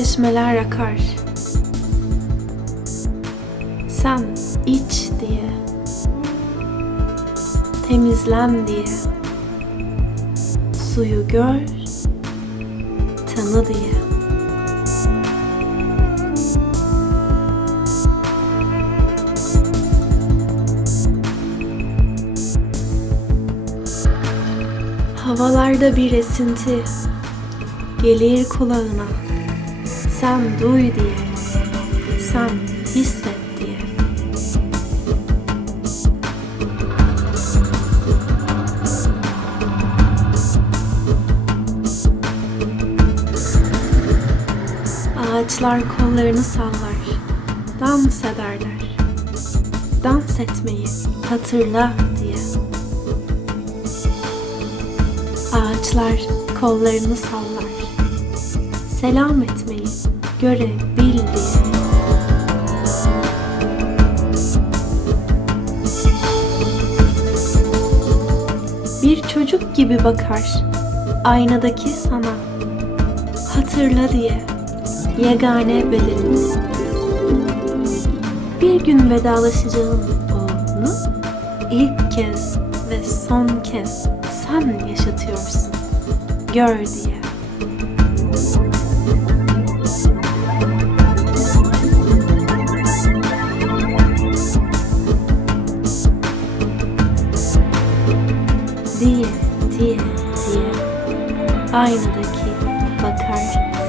Çeşmeler akar. Sen iç diye. Temizlen diye. Suyu gör, tanı diye. Havalarda bir esinti gelir kulağına. Sen duy diye, sen hisset. Ağaçlar kollarını sallar, dans ederler. Dans etmeyi hatırla diye. Ağaçlar kollarını sallar. Selam etmeyi görebil diye. Bir çocuk gibi bakar aynadaki sana. Hatırla diye yegane bedenimiz. Bir gün vedalaşacağım onu ilk kez ve son kez sen yaşatıyorsun. Gör diye. aynadaki bakar